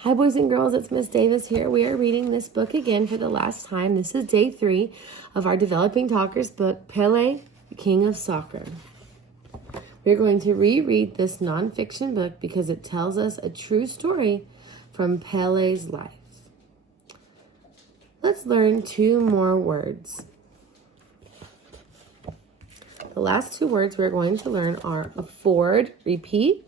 Hi, boys and girls. It's Miss Davis here. We are reading this book again for the last time. This is day 3 of our Developing Talkers book, Pele, the King of Soccer. We're going to reread this nonfiction book because it tells us a true story from Pele's life. Let's learn 2 more words. The last 2 words we're going to learn are afford, repeat.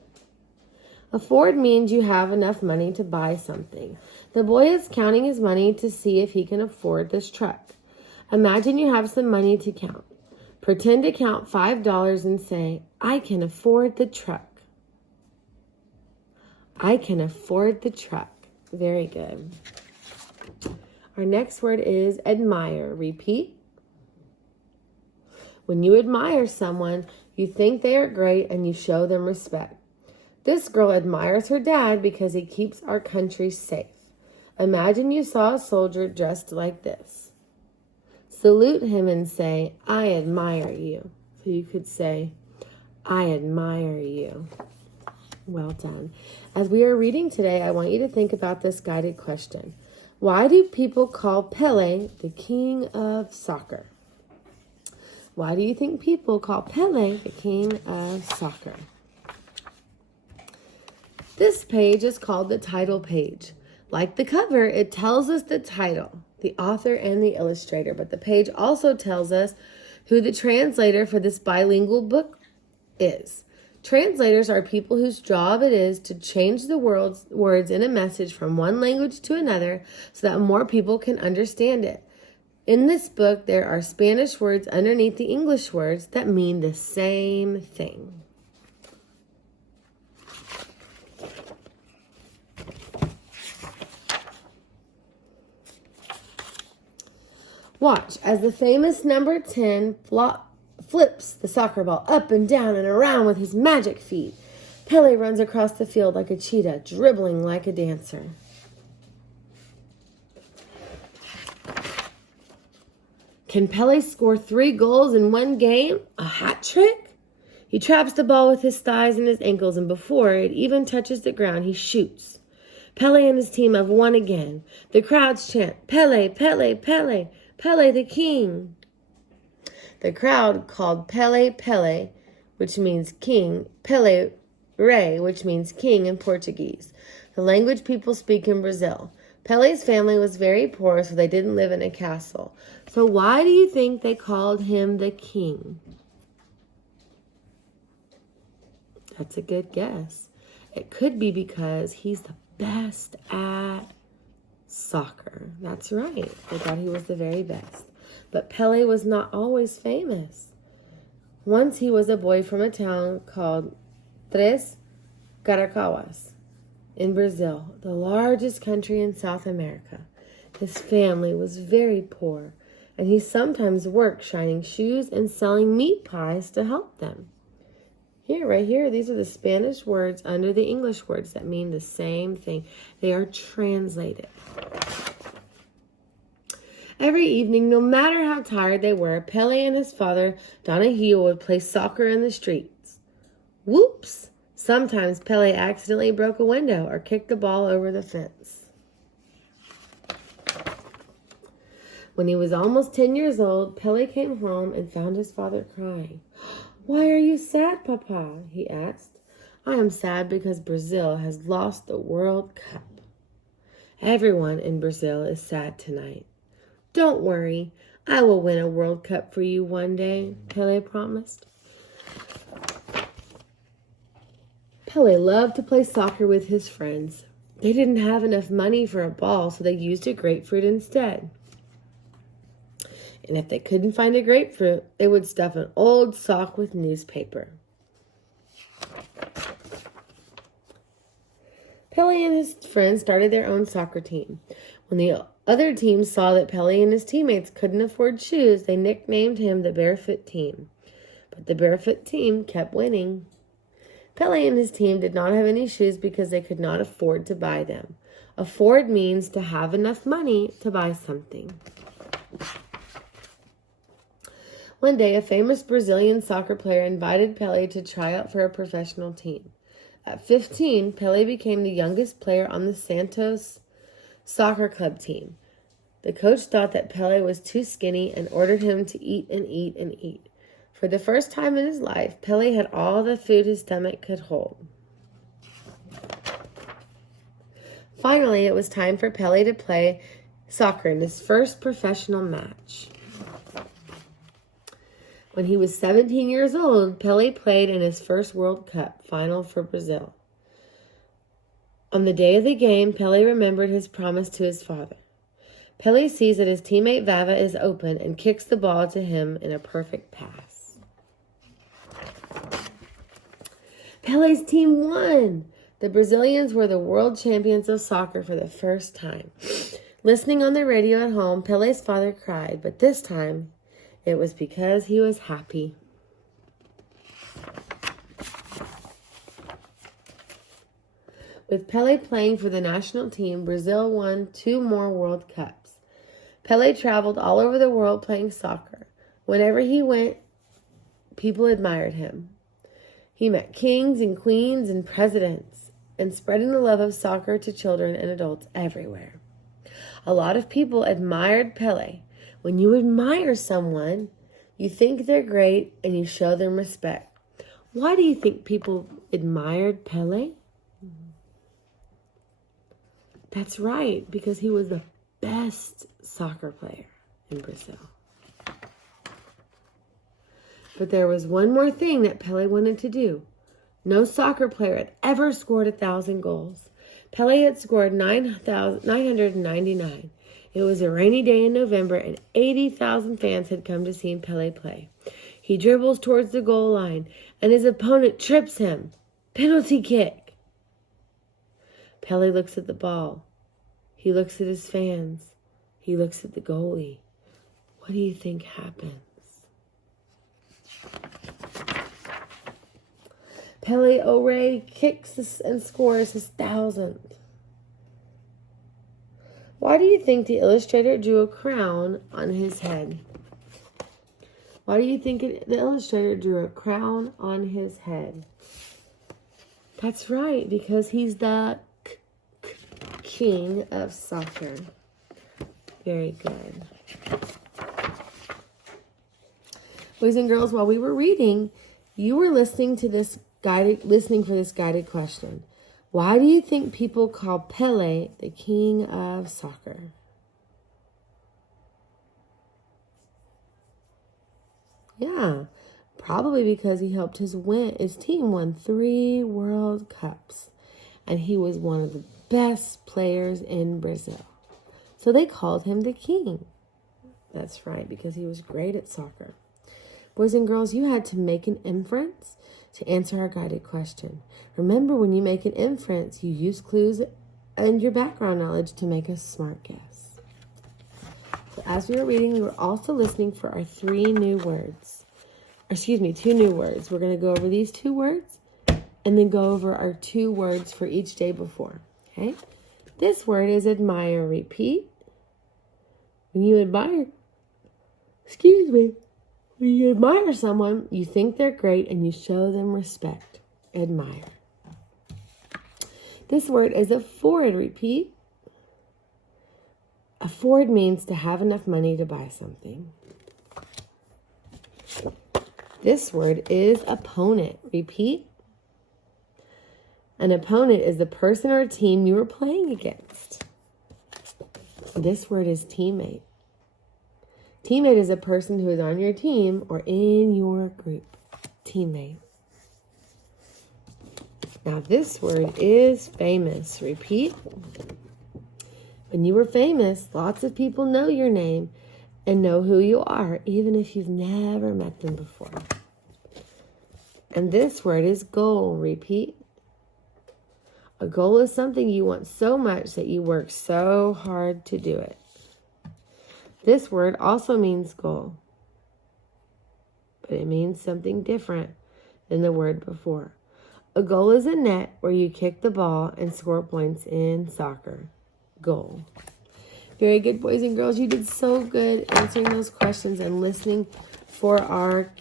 Afford means you have enough money to buy something. The boy is counting his money to see if he can afford this truck. Imagine you have some money to count. Pretend to count $5 and say, I can afford the truck. I can afford the truck. Very good. Our next word is admire. Repeat. When you admire someone, you think they are great and you show them respect. This girl admires her dad because he keeps our country safe. Imagine you saw a soldier dressed like this. Salute him and say, I admire you. So you could say, I admire you. Well done. As we are reading today, I want you to think about this guided question. Why do people call Pele the king of soccer? Why do you think people call Pele the king of soccer? This page is called the title page. Like the cover, it tells us the title, the author, and the illustrator. But the page also tells us who the translator for this bilingual book is. Translators are people whose job it is to change the words in a message from one language to another so that more people can understand it. In this book, there are Spanish words underneath the English words that mean the same thing. Watch as the famous number 10 flips the soccer ball up and down and around with his magic feet. Pele runs across the field like a cheetah, dribbling like a dancer. Can Pele score 3 goals in one game? A hat trick? He traps the ball with his thighs and his ankles, and before it even touches the ground, he shoots. Pele and his team have won again. The crowds chant, Pele, Pele, Pele. Pele the king. The crowd called Pele Pele, which means king, Pele Rei, which means king in Portuguese, the language people speak in Brazil. Pele's family was very poor, so they didn't live in a castle. So why do you think they called him the king? That's a good guess. It could be because he's the best at soccer. That's right. They thought he was the very best. But Pele was not always famous. Once he was a boy from a town called Tres Caracahuas in Brazil, the largest country in South America. His family was very poor, and he sometimes worked shining shoes and selling meat pies to help them. Right here, these are the Spanish words under the English words that mean the same thing. They are translated. Every evening, no matter how tired they were, Pele and his father, Donahue, would play soccer in the streets. Whoops! Sometimes Pele accidentally broke a window or kicked the ball over the fence. When he was almost 10 years old, Pele came home and found his father crying. Why are you sad, Papa? He asked. I am sad because Brazil has lost the World Cup. Everyone in Brazil is sad tonight. Don't worry, I will win a World Cup for you one day, Pele promised. Pele loved to play soccer with his friends. They didn't have enough money for a ball, so they used a grapefruit instead. And if they couldn't find a grapefruit, they would stuff an old sock with newspaper. Pele and his friends started their own soccer team. When the other teams saw that Pele and his teammates couldn't afford shoes, they nicknamed him the Barefoot Team. But the Barefoot Team kept winning. Pele and his team did not have any shoes because they could not afford to buy them. Afford means to have enough money to buy something. One day, a famous Brazilian soccer player invited Pele to try out for a professional team. At 15, Pele became the youngest player on the Santos soccer club team. The coach thought that Pele was too skinny and ordered him to eat and eat and eat. For the first time in his life, Pele had all the food his stomach could hold. Finally, it was time for Pele to play soccer in his first professional match. When he was 17 years old, Pele played in his first World Cup final for Brazil. On the day of the game, Pele remembered his promise to his father. Pele sees that his teammate Vava is open and kicks the ball to him in a perfect pass. Pele's team won! The Brazilians were the world champions of soccer for the first time. Listening on the radio at home, Pele's father cried, but this time it was because he was happy. With Pele playing for the national team, Brazil won 2 more World Cups. Pele traveled all over the world playing soccer. Whenever he went, people admired him. He met kings and queens and presidents, and spreading the love of soccer to children and adults everywhere. A lot of people admired Pele. When you admire someone, you think they're great and you show them respect. Why do you think people admired Pele? That's right, because he was the best soccer player in Brazil. But there was one more thing that Pele wanted to do. No soccer player had ever scored 1,000 goals. Pele had scored 999. It was a rainy day in November, and 80,000 fans had come to see Pele play. He dribbles towards the goal line, and his opponent trips him. Penalty kick. Pele looks at the ball. He looks at his fans. He looks at the goalie. What do you think happens? Pele already kicks and scores his 1,000th. Why do you think the illustrator drew a crown on his head? Why do you think the illustrator drew a crown on his head? That's right, because he's the king of soccer. Very good. Boys and girls, while we were reading, you were listening for this guided question. Why do you think people call Pele the king of soccer? Yeah, probably because he helped his team won 3 World Cups. And he was one of the best players in Brazil. So they called him the king. That's right, because he was great at soccer. Boys and girls, you had to make an inference to answer our guided question. Remember, when you make an inference, you use clues and your background knowledge to make a smart guess. So as we were reading, we were also listening for our 2 new words. We're going to go over these 2 words and then go over our 2 words for each day before. Okay? This word is admire. Repeat. When you admire someone, you think they're great and you show them respect. Admire. This word is afford. Repeat. Afford means to have enough money to buy something. This word is opponent. Repeat. An opponent is the person or team you are playing against. This word is teammate. Teammate is a person who is on your team or in your group. Teammate. Now this word is famous. Repeat. When you were famous, lots of people know your name and know who you are, even if you've never met them before. And this word is goal. Repeat. A goal is something you want so much that you work so hard to do it. This word also means goal, but it means something different than the word before. A goal is a net where you kick the ball and score points in soccer. Goal. Very good, boys and girls. You did so good answering those questions and listening for our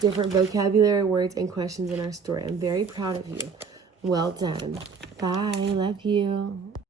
different vocabulary words and questions in our story. I'm very proud of you. Well done. Bye. Love you.